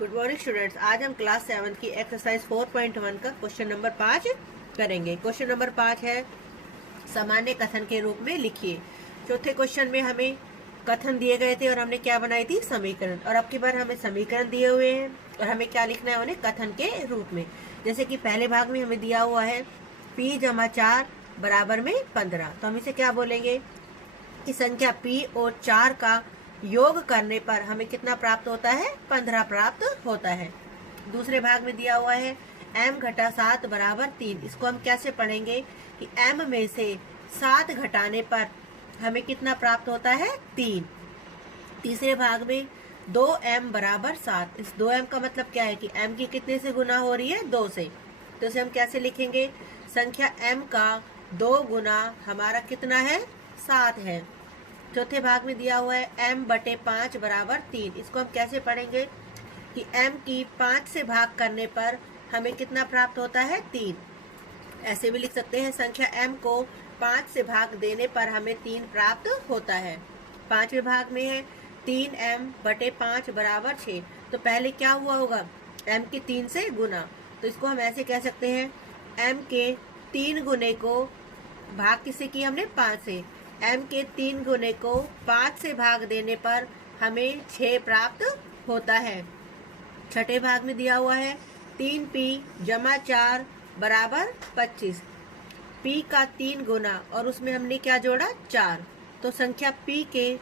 Good morning students. आज हम class 7 की एक्सरसाइज 4.1 का क्वेश्चन नंबर 5 करेंगे। क्वेश्चन नंबर 5 है सामान्य कथन के रूप में लिखिए। चौथे क्वेश्चन में हमें कथन दिए गए थे और हमने क्या बनाई थी, समीकरण। और अब की बार हमें समीकरण दिए हुए हैं और हमें क्या लिखना है उन्हें कथन के रूप में। जैसे कि पहले भाग में हमें दिया हुआ है p जमा 4 बराबर में 15, तो हम इसे क्या बोलेंगे कि संख्या p और 4 का योग करने पर हमें कितना प्राप्त होता है, 15 प्राप्त होता है। दूसरे भाग में दिया हुआ है m घटा 7 बराबर 3। इसको हम कैसे पढ़ेंगे कि m में से 7 घटाने पर हमें कितना प्राप्त होता है, 3। तीसरे भाग में 2m बराबर 7। इस 2m का मतलब क्या है कि m की कितने से गुना हो रही है, 2 से। तो इसे हम कैसे लिखेंगे, संख्या m का 2 गुना हमारा कितना है, 7 है। चौथे भाग में दिया हुआ है m बटे 5 बराबर 3। इसको हम कैसे पढ़ेंगे कि m की 5 से भाग करने पर हमें कितना प्राप्त होता है, 3। ऐसे भी लिख सकते हैं संख्या m को 5 से भाग देने पर हमें 3 प्राप्त होता है। पांचवें भाग में है 3m बटे 5 बराबर 6। तो पहले क्या हुआ होगा, m की 3 से गुना। तो इसको हम ऐसे कह सकते हैं m के 3 गुने को भाग किसे की हमने, 5 से। m के 3 गुने को 5 से भाग देने पर हमें 6 प्राप्त होता है। छठे भाग में दिया हुआ है 3p जमा 4 बराबर 25। p का 3 गुना और उसमें हमने क्या जोड़ा, 4। तो संख्या p के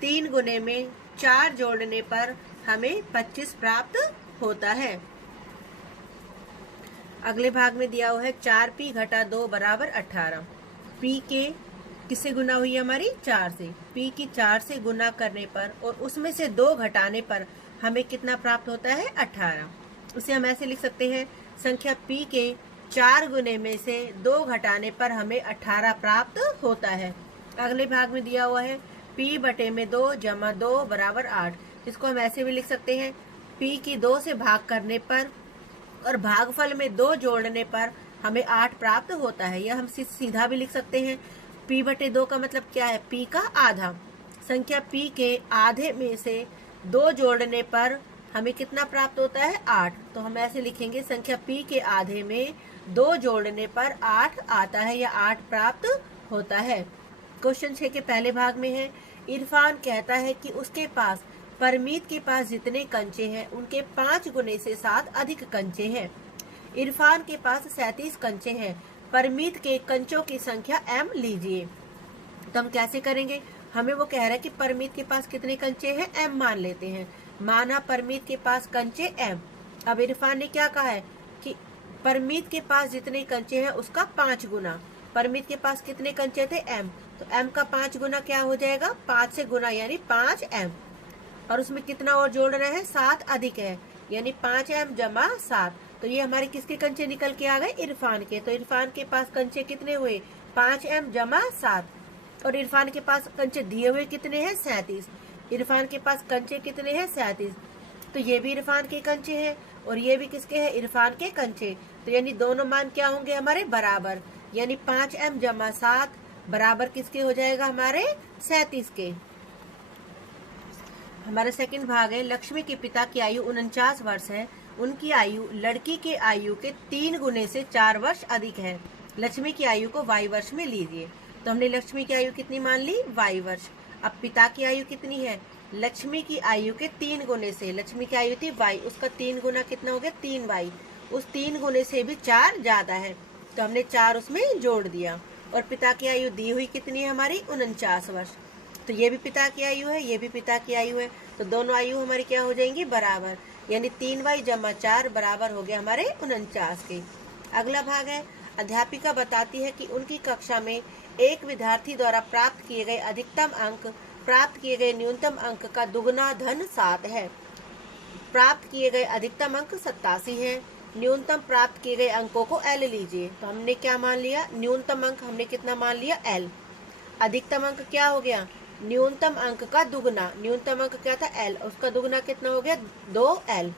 3 गुने में 4 जोड़ने पर हमें 25 प्राप्त होता है। अगले भाग में दिया हुआ है 4p घटा 2 बराबर 18। p के किससे गुना हुई है हमारी, 4 से। p की 4 से गुना करने पर और उसमें से 2 घटाने पर हमें कितना प्राप्त होता है, 18। उसे हम ऐसे लिख सकते हैं संख्या p के 4 गुने में से 2 घटाने पर हमें 18 प्राप्त होता है। अगले भाग में दिया हुआ है p बटे में 2 जमा 2 बराबर 8। इसको हम ऐसे भी लिख सकते हैं p की 2 से भाग करने पर और भागफल में 2 जोड़ने पर हमें 8 प्राप्त होता है। यह हम सीधा भी लिख सकते हैं p बटे 2 का मतलब क्या है, p का आधा। संख्या p के आधे में से 2 जोड़ने पर हमें कितना प्राप्त होता है, 8। तो हम ऐसे लिखेंगे संख्या p के आधे में 2 जोड़ने पर 8 आता है या 8 प्राप्त होता है। क्वेश्चन 6 के पहले भाग में है इरफान कहता है कि उसके पास परमीत के पास जितने कंचे हैं उनके 5 गुने से 7 अधिक कंचे हैं। इरफान के पास 37 कंचे हैं, परमीत के कंचों की संख्या m लीजिए। तो हम कैसे करेंगे, हमें वो कह रहा है कि परमीत के पास कितने कंचे हैं, m मान लेते हैं। माना परमीत के पास कंचे m। अब इरफान ने क्या कहा है कि परमीत के पास जितने कंचे हैं उसका 5 गुना। परमीत के पास कितने कंचे थे, m। तो m का 5 गुना क्या हो जाएगा, 5 से गुना यानी 5m। और उसमें कितना और जोड़ रहे हैं, 7 अधिक है यानी 5m जमा 7। तो ये हमारे किसके कंचे निकल के आ गए, इरफान के। तो इरफान के पास कंचे कितने हुए, 5m जमा 7। और इरफान के पास कंचे दिए हुए कितने हैं, 37। इरफान के पास कंचे कितने हैं, 37। तो ये भी इरफान के कंचे हैं और ये भी किसके हैं, इरफान के कंचे। तो यानी दोनों मान क्या होंगे हमारे, बराबर। यानी 5m जमा 7 बराबर किसके हो जाएगा, हमारे 37 के। हमारा सेकंड भाग है लक्ष्मी के पिता की आयु 49 वर्ष है। उनकी आयु लड़की के आयु के 3 गुने से 4 वर्ष अधिक है। लक्ष्मी की आयु को y वर्ष में लीजिए। तो हमने लक्ष्मी की आयु कितनी मान ली, y वर्ष। अब पिता की आयु कितनी है, लक्ष्मी की आयु के 3 गुने से। लक्ष्मी की आयु थी y, उसका 3 गुना कितना हो गया, 3y। उस 3 गुने से भी 4 ज्यादा है तो हमने 4 उसमें जोड़ दिया। और पिता की आयु दी हुई कितनी है हमारी, 49 वर्ष। तो ये भी पिता की आयु है, ये भी पिता की आयु है। तो दोनों आयु हमारी क्या हो जाएंगी, बराबर। यानी 3y जमा 4 बराबर हो गया हमारे 49 के। अगला भाग है अध्यापिका बताती है कि उनकी कक्षा में एक विद्यार्थी द्वारा प्राप्त किए गए अधिकतम अंक प्राप्त किए गए न्यूनतम अंक का दुगना धन 7 है। प्राप्त किए गए अधिकतम अंक 87 है। न्यूनतम प्राप्त किए गए अंकों को l लीजिए। तो हमने क्या मान लिया, न्यूनतम अंक हमने कितना मान लिया, l। अधिकतम अंक क्या हो गया, न्यूनतम अंक का दुगना। न्यूनतम अंक क्या था, l, उसका दुगना कितना हो गया, 2l।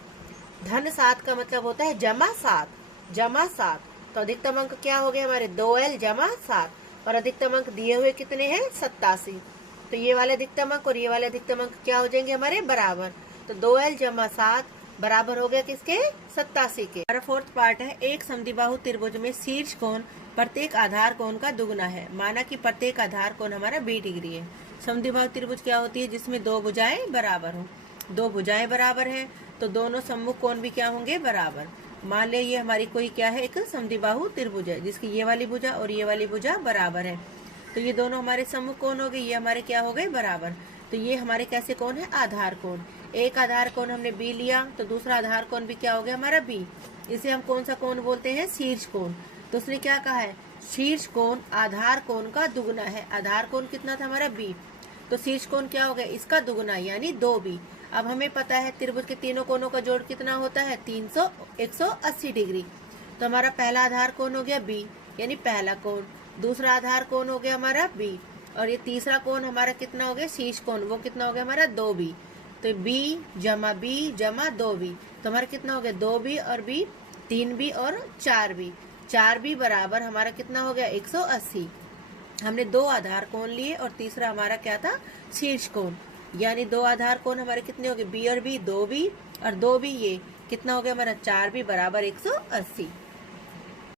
धन 7 का मतलब होता है जमा 7, जमा 7। तो अधिकतम अंक क्या हो गया हमारे, 2l जमा 7। और अधिकतम अंक दिए हुए कितने हैं, 87। तो ये वाले अधिकतम अंक और ये वाले अधिकतम अंक क्या हो जाएंगे हमारे, बराबर। तो 2l जमा 7 बराबर हो गया किसके? 87 के। हमारा फोर्थ पार्ट है, एक समद्विबाहु त्रिभुज में शीर्ष कोण प्रत्येक आधार कोण का दुगुना है। माना कि प्रत्येक आधार कोण हमारा 20 डिग्री है। समद्विबाहु त्रिभुज क्या होती है? जिसमें दो भुजाएं बराबर हो। दो भुजाएं बराबर है तो दोनों सम्मुख कोण भी क्या होंगे? बराबर। मान ले ये हमारी कोई क्या है? एक समद्विबाहु त्रिभुज है जिसकी ये वाली भुजा और ये वाली भुजा बराबर है, तो ये दोनों हमारे सम्मुख कोण हो गए, ये हमारे क्या हो गए? बराबर। तो ये हमारे कैसे कोण है? आधार कोण। एक आधार कोण हमने बी लिया तो दूसरा आधार कोण भी क्या हो गया? हमारा बी। इसे हम कौन सा कोण बोलते हैं? शीर्ष कोण। तो उसने क्या कहा है? शीर्ष कोण आधार कोण का दुगुना है। आधार कोण कितना था? हमारा बी। तो शीर्ष कोण क्या हो गया? इसका दुगुना यानी 2b। अब हमें पता है त्रिभुज के तीनों कोणों का जोड़ कितना होता है? 180 डिग्री। तो हमारा पहला आधार कोण हो गया बी यानी पहला कोण, दूसरा आधार कोण हो गया हमारा बी, और ये तीसरा कोण हमारा कितना हो गया? शीर्ष कोण। वो कितना हो गया हमारा? 2b। तो b जमा b जमा 2b, तो हमारा कितना हो गया? 2b और b, 3b और 4b। 4b बराबर हमारा कितना हो गया? 180। हमने दो आधार कोण लिए और तीसरा हमारा क्या था? शीर्ष कोण। यानी दो आधार कोण हमारे कितने हो गए? b और b, 2b और 2b, ये कितना हो गया हमारा? 4b बराबर 180।